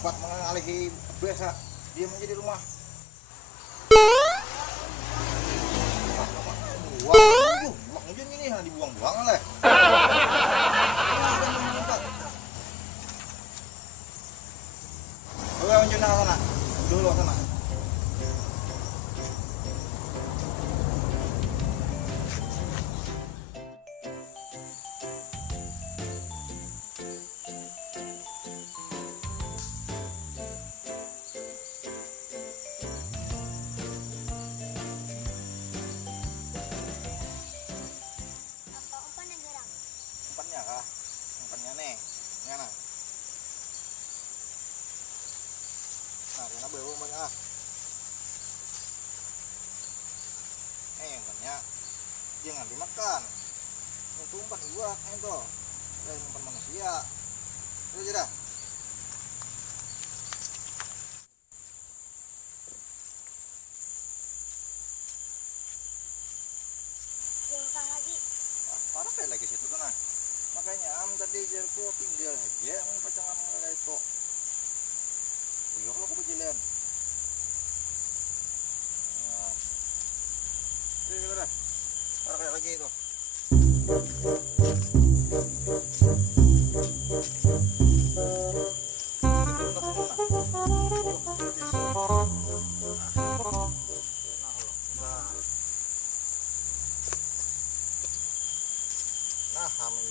Buat mengalihi biasa dia menjadi rumah. Buang hujan ini dibuang-buang oleh. Oke, hujan sana. Dulu sana. Umpannya nih, mana? Nah, karena bawa umpannya umpannya jangan dimakan. Itu umpan iwak, itu. Umpan manusia. Itu aja dah. Jengkang lagi. Parah kayak lagi situ tuh nah. Makanya tadi jarku tinggal aja pacangan kayak itu. Iya kalau aku berjalan. Nah, ini udah. Parah kayak lagi itu.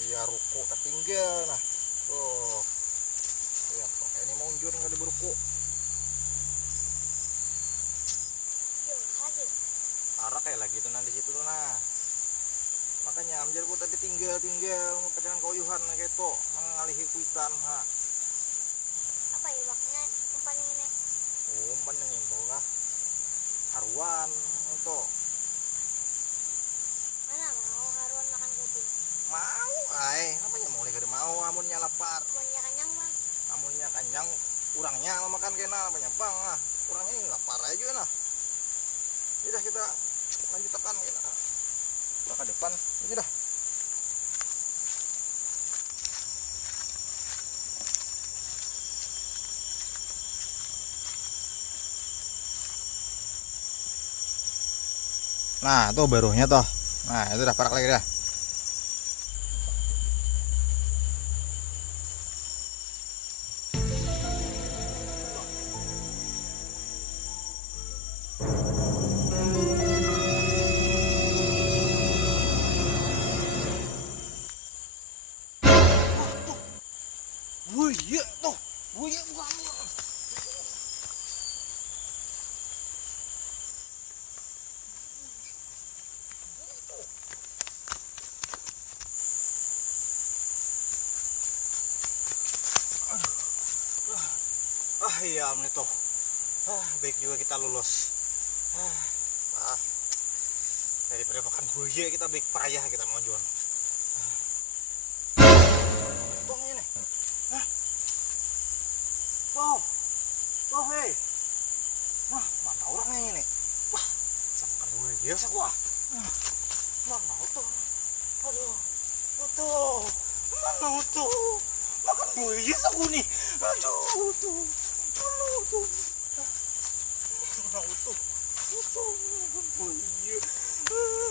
Ya ruko tertinggal nah tuh ya pakai ini mau unjur nggak diberuko arah kayak lagi tuh nanti situ tuh nah makanya amjarku tadi tinggal pacangan kauyuhan kayak itu mengalihi kuitan ha apa ya waknya umpan ini umpan yang itu kah haruan untuk mana mau haruan makan kudu mau namanya mau lihat mau amunnya lapar amunnya kenyang bang amunnya kenyang kurangnya makan kena banyak bang kurangnya ini lapar aja nah udah kita lanjutkan kita ke depan aja dah. Nah tuh barunya toh nah itu dah parak lagi dah. Buaya tuh, buaya bukan. Iya menito. Baik juga kita lulus. Daripada makan buaya kita baik payah kita mau jual. Tuh ini. Tuh hei. Nah, mana orangnya ini? Wah, sama makan buaya sih gua. Mana tuh? Aduh. Tuh. Mana tuh? Makan buaya sih aku nih. Aduh, tuh. Tuh. Mana tuh? Makan buaya. Tuh.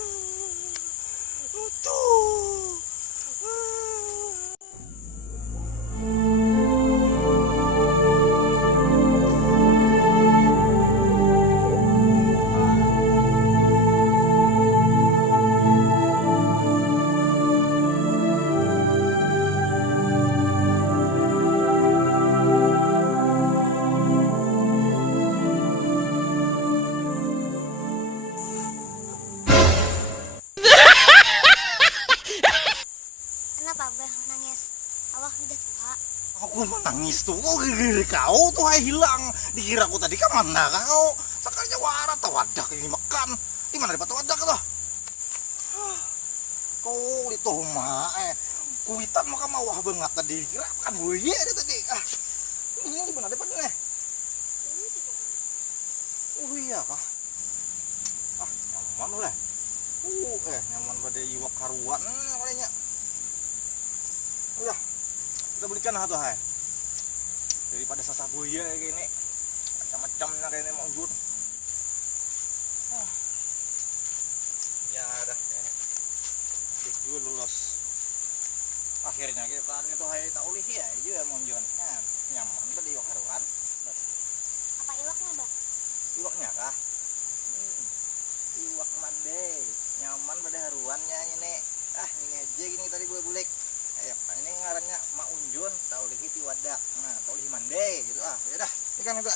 Aku menangis tuh, kok gini kau tuh hai hilang. Dikira aku tadi kan mana kau? Sekalinya warat tau wadak ini makan. Di mana dapat wadak tuh? Kau itu mah kuitan maka mawah banget tadi. Kira kan buaya ada tadi. Ini di mana dapat nih? Oh iya kah? Nyaman lah. Nyaman pada iwak karuan namanya. Udah, kita belikan tuh hai. Daripada sasah buaya kayak gini, macam-macamnya kayak ini mau jur. Ya dah, dik dulu lulus. Akhirnya kita itu hai tak ulih ya, juga mau jur. Nyaman pada iwak karuan. Apa iwaknya, Bah? Iwaknya kah? Iwak mande, nyaman pada haruannya ini. Ini aja gini tadi gue bulik. Ini ngarannya Mak Unjun, tau lihi ti wadak. Nah, tau lihi mande gitu. Ya dah, ikan kita.